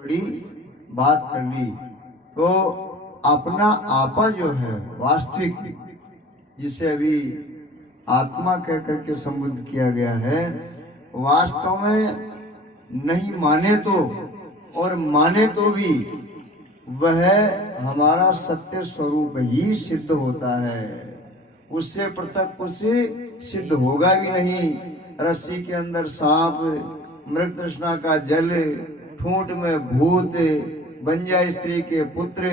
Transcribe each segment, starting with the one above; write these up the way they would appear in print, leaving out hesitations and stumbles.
बड़ी बात कर ली। तो अपना आपा जो है वास्तविक, जिसे अभी आत्मा कह करके संबोधित किया गया है, वास्तव में नहीं माने तो और माने तो भी वह हमारा सत्य स्वरूप ही सिद्ध होता है। उससे पृथक कुछ सिद्ध होगा भी नहीं। रस्सी के अंदर सांप, मृग तृष्णा का जल, ठूंठ में भूत, बंजा स्त्री के पुत्र,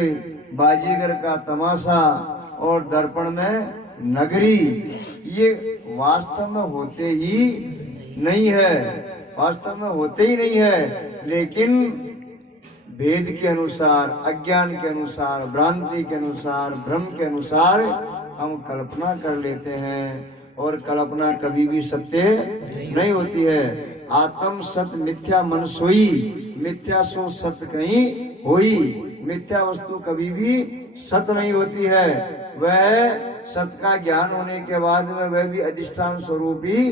बाजीगर का तमाशा और दर्पण में नगरी, ये वास्तव में होते ही नहीं है, वास्तव में होते ही नहीं है। लेकिन भेद के अनुसार, अज्ञान के अनुसार, भ्रांति के अनुसार, भ्रम के अनुसार हम कल्पना कर लेते हैं, और कल्पना कभी भी सत्य नहीं होती है। आत्म सत मिथ्या मन सोई, मिथ्या सो सत्य कहीं होई। मिथ्या वस्तु कभी भी सत्य नहीं होती है। वह सत्य का ज्ञान होने के बाद में वह भी अधिष्ठान स्वरूप ही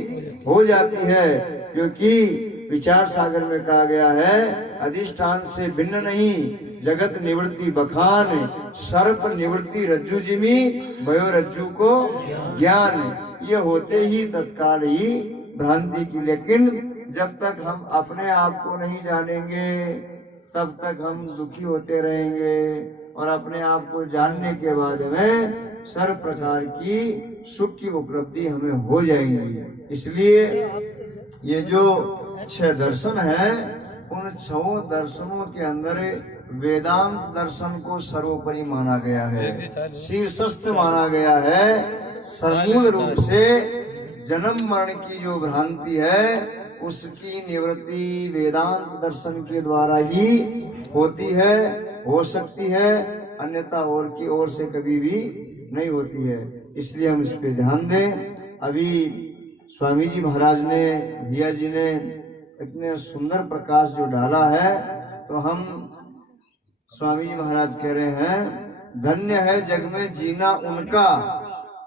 हो जाती है, क्योंकि विचार सागर में कहा गया है, अधिष्ठान से भिन्न नहीं, जगत निवृत्ति बखान, सर्प निवृत्ति रज्जु जिमी, भयो रज्जु को ज्ञान। ये होते ही तत्काल ही भ्रांति की। लेकिन जब तक हम अपने आप को नहीं जानेंगे तब तक हम दुखी होते रहेंगे, और अपने आप को जानने के बाद में सर्व प्रकार की सुख की उपलब्धि हमें हो जाएगी। इसलिए ये जो 6 दर्शन है, उन 6 दर्शनों के अंदर वेदांत दर्शन को सर्वोपरि माना गया है, शीर्षस्थ माना गया है। समूल रूप से जन्म मरण की जो भ्रांति है उसकी निवृत्ति वेदांत दर्शन के द्वारा ही होती है, हो सकती है, अन्यथा और की ओर से कभी भी नहीं होती है। इसलिए हम इस पे ध्यान दें। अभी स्वामी जी महाराज ने, भैया जी ने इतने सुंदर प्रकाश जो डाला है, तो हम स्वामी जी महाराज कह रहे हैं, धन्य है जग में जीना उनका,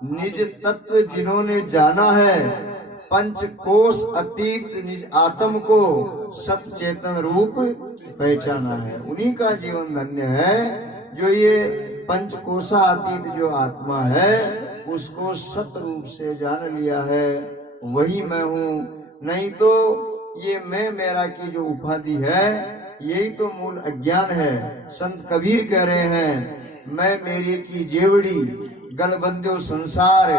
निज तत्व जिन्होंने जाना है, पंच कोश अतीत निज आत्म को सत चेतन रूप पहचाना है। उन्हीं का जीवन धन्य है जो ये पंच कोशा अतीत जो आत्मा है उसको सत रूप से जान लिया है, वही मैं हूँ। नहीं तो ये मैं मेरा की जो उपाधि है यही तो मूल अज्ञान है। संत कबीर कह रहे हैं, मैं मेरी की जेवड़ी, गल बंदो संसार,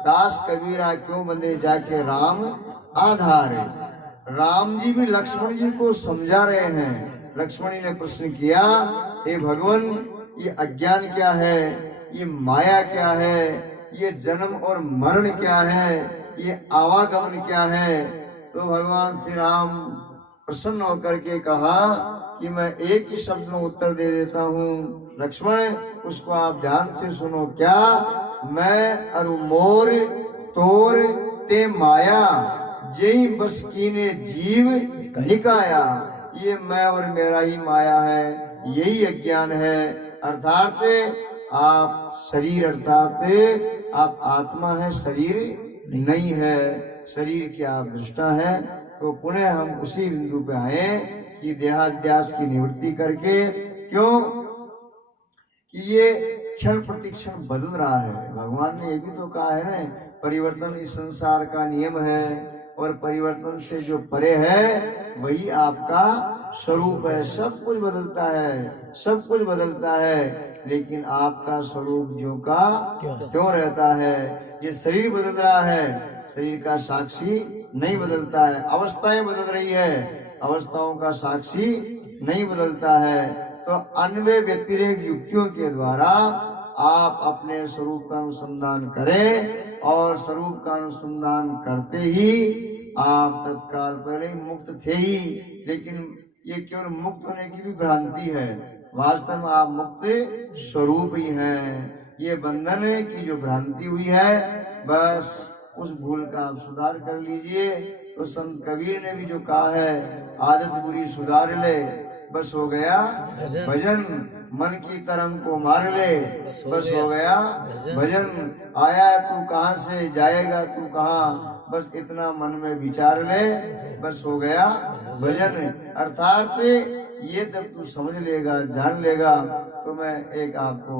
दास कबीरा क्यों बंदे जाके राम आधार। राम जी भी लक्ष्मण जी को समझा रहे हैं। लक्ष्मण जी ने प्रश्न किया, हे भगवान, ये अज्ञान क्या है, ये माया क्या है, ये जन्म और मरण क्या है, ये आवागमन क्या है। तो भगवान श्री राम प्रसन्न होकर के कहा कि मैं एक ही शब्द में उत्तर दे देता हूँ, लक्ष्मण उसको आप ध्यान से सुनो। क्या? मैं अरु मोर तोर ते माया, जई बस कीने जीव निकाया। ये मैं और मेरा ही माया है, यही अज्ञान है। अर्थात आप शरीर, अर्थात आप आत्मा है, शरीर नहीं है। शरीर की आप दृष्टा है। तो पुनः हम उसी बिंदु पे आए कि देहाध्यास की निवृत्ति करके, क्यों कि ये क्षण प्रतिक्षण बदल रहा है। भगवान ने ये भी तो कहा है ना, परिवर्तन इस संसार का नियम है, और परिवर्तन से जो परे है वही आपका स्वरूप है। सब कुछ बदलता है, सब कुछ बदलता है, लेकिन आपका स्वरूप जो का क्यों रहता है। ये शरीर बदल रहा है, शरीर का साक्षी नहीं बदलता है। अवस्थाएं बदल रही है, अवस्थाओं का साक्षी नहीं बदलता है। तो अन्वय व्यतिरेक युक्तियों के द्वारा आप अपने स्वरूप का अनुसंधान करें, और स्वरूप का अनुसंधान करते ही आप तत्काल पहले मुक्त थे ही। लेकिन ये केवल मुक्त होने की भी भ्रांति है, वास्तव में आप मुक्त स्वरूप ही हैं। ये बंधन की जो भ्रांति हुई है, बस उस भूल का आप सुधार कर लीजिए। तो संत कबीर ने भी जो कहा है, आदत बुरी सुधार ले, बस हो गया भजन, मन की तरंग को मार ले, बस हो गया भजन। आया तू कहाँ से, जाएगा तू कहाँ, बस इतना मन में विचार ले, बस हो गया भजन। अर्थात ये जब तू समझ लेगा, जान लेगा, तो मैं एक आपको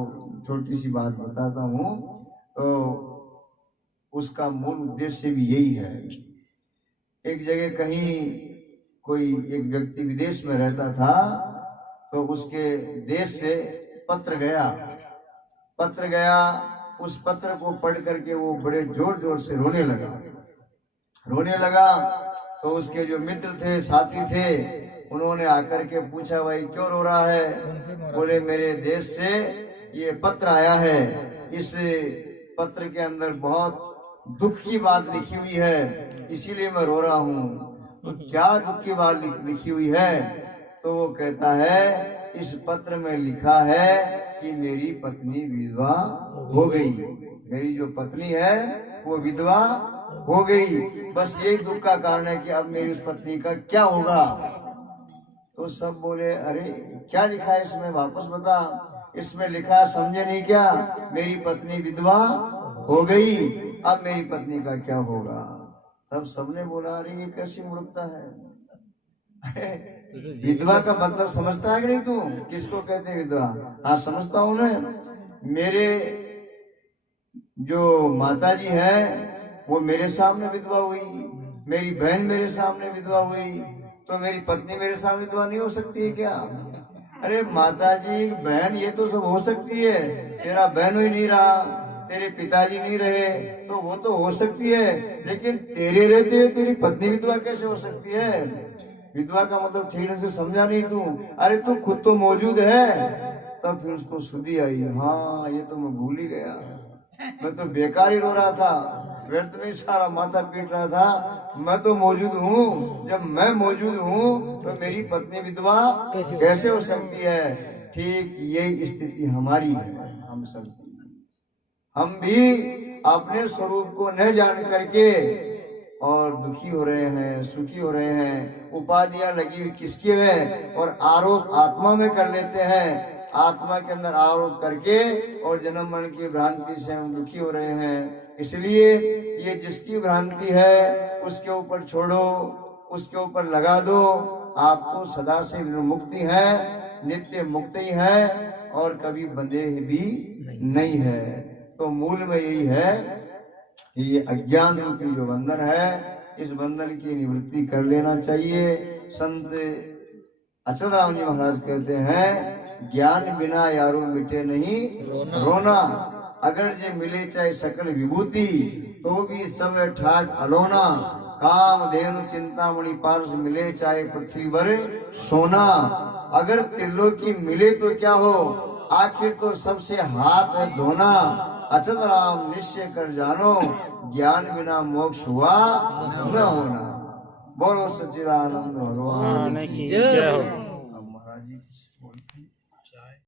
छोटी सी बात बताता हूँ। तो उसका मूल उद्देश्य भी यही है। एक जगह कहीं कोई एक व्यक्ति विदेश में रहता था, तो उसके देश से पत्र गया। उस पत्र को पढ़ करके वो बड़े जोर जोर से रोने लगा। तो उसके जो मित्र थे, साथी थे, उन्होंने आकर के पूछा, भाई क्यों रो रहा है? बोले मेरे देश से ये पत्र आया है, इस पत्र के अंदर बहुत दुख की बात लिखी हुई है, इसीलिए मैं रो रहा हूँ। तो क्या दुख की बात लिखी हुई है? तो वो कहता है, इस पत्र में लिखा है कि मेरी पत्नी विधवा हो गई, मेरी जो पत्नी है वो विधवा हो गई। बस यही दुख का कारण है कि अब मेरी उस पत्नी का क्या होगा। तो सब बोले, अरे क्या लिखा है इसमें, वापस बता। इसमें लिखा है, समझे नहीं क्या? मेरी पत्नी विधवा हो गई, अब मेरी पत्नी का क्या होगा। तब सबने बोला, अरे ये कैसी मूर्खता है। विधवा का मतलब समझता है कि नहीं तू? किसको कहते हैं विधवा? हाँ समझता हूँ ना। मेरे जो माता जी है वो मेरे सामने विधवा हुई, मेरी बहन मेरे सामने विधवा हुई, तो मेरी पत्नी मेरे सामने विधवा नहीं हो सकती है क्या? अरे माता जी बहन ये तो सब हो सकती है, तेरा बहन ही नहीं रहा, तेरे पिताजी नहीं रहे तो वो तो हो सकती है, लेकिन तेरे रहते हुए तेरी पत्नी विधवा कैसे हो सकती है? विधवा का मतलब ठीक से समझा नहीं तू। अरे तू खुद तो मौजूद है। तब फिर उसको सुधी आई, हाँ ये तो मैं भूल ही गया, मैं तो बेकार ही रो रहा था, व्यर्थ में सारा माथा पीट रहा था। मैं तो मौजूद हूँ, जब मैं मौजूद हूँ तो मेरी पत्नी विधवा कैसे हो सकती है? ठीक यही स्थिति हमारी है, हम सब। हम भी अपने स्वरूप को न जान करके और दुखी हो रहे हैं, सुखी हो रहे हैं। उपाधियां लगी हुई किसके है? और आरोप आत्मा में कर लेते हैं, आत्मा के अंदर आरोप करके और जन्म मरण की भ्रांति से हम दुखी हो रहे हैं। इसलिए ये जिसकी भ्रांति है उसके ऊपर छोड़ो, उसके ऊपर लगा दो। आप तो सदा से मुक्ति है, नित्य मुक्त ही है और कभी बंधे भी नहीं है। तो मूल में यही है कि ये अज्ञान रूपी जो बंधन है, इस बंधन की निवृत्ति कर लेना चाहिए। संत अचलराम जी महाराज कहते हैं, ज्ञान बिना यारो मिटे नहीं रोना। अगर जे मिले चाहे सकल विभूति, तो भी सब ठाट अलोना। काम धेनु चिंतामणि पारस मिले चाहे पृथ्वी भर सोना। अगर त्रिलोकी मिले तो क्या हो, आखिर तो सबसे हाथ है धोना। अचल राम निश्चय कर जानो, ज्ञान बिना मोक्ष हुआ न होना। बोलो सच्चिदानंद भगवान की जय हो।